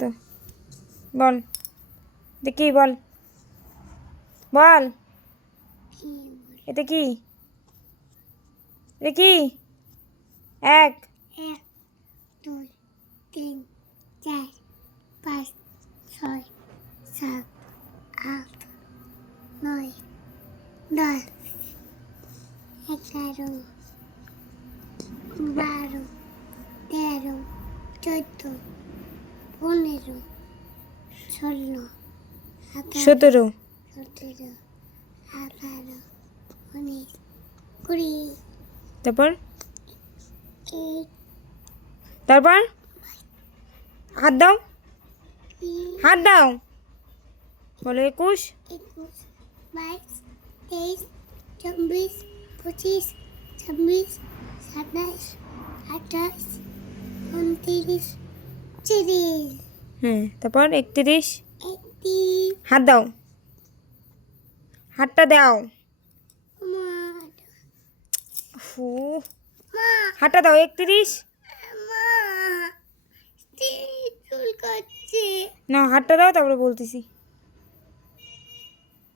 তো বল দেখি বল বল এটা কি এটা কি 1 1 2 3 4 5 6 7 8 9 10 11 12 13 14 15 16 17 17 18 19 20 তারপর 8 তারপর হাত দাও হাত দাও বলো 21 21 22 23 24 25 26 27 28 29 30 হ্যাঁ তারপর 31 31 হাত দাও হাতটা দাও ফু হাতটা দাও 31 চুল করছে না হাতটা দাও তারপরে বলতেছি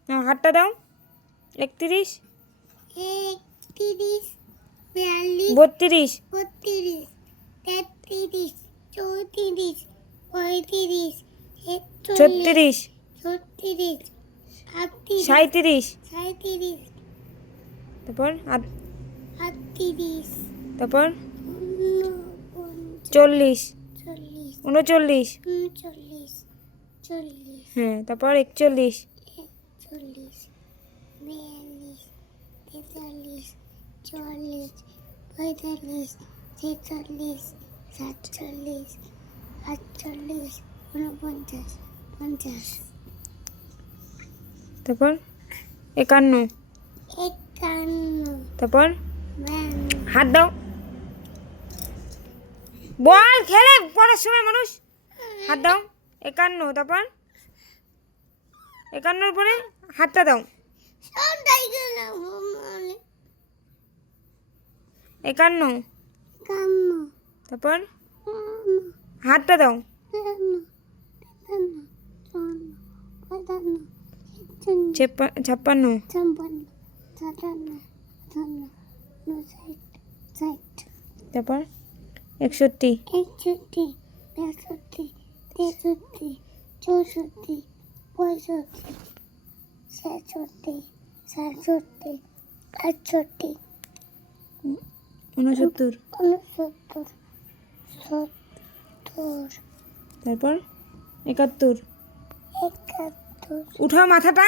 না হাতটা দাও 31 31 42 32 32 33 34 35 36 36 37 37 তারপর তারপর 40 39 হ্যাঁ তারপর 41 41 42 43 44 45 46 47 48 49 50 তারপর 51 51 তারপর 52 হাত দাও বল খেলে পড়ার সময় মানুষ হাত দাও 51 তারপর 51 পরে হাতটা দাও 51 তারপর হাতটা দাও 56 তারপর 61 61 62 63 64 65 66 67 68 69 69 70 তারপর 71 71 উঠাও মাথাটা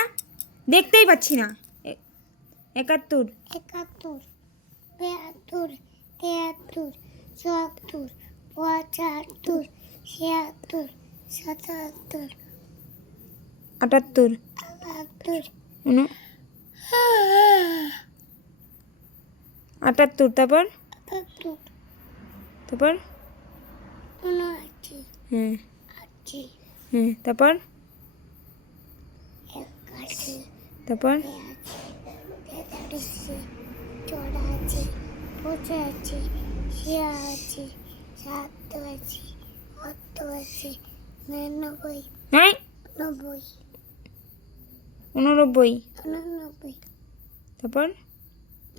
দেখতেই পাচ্ছি না 71 71 72 73 74 75 76 77 78 78 78 তারপর 78 তারপর 79 হ্যাঁ 80 হ্যাঁ তারপর 81 তারপর 83 84 85 86 87 88 89 হ্যাঁ 90 89 99 তারপর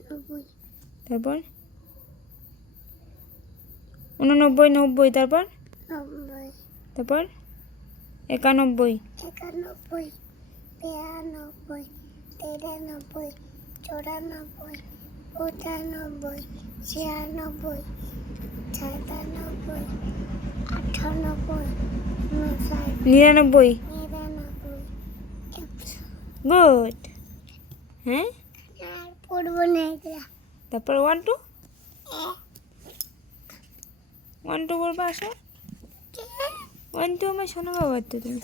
90 তারপর 89 90 তারপর 90 তারপর 91 91 92 93 94 95 96 97 98 99 100 গুড হ্যাঁ আর পড়বো না এগুলা তারপর 1 2 1 2 বলবা আসো 1 2 আমার শোনো বাবা তো তুমি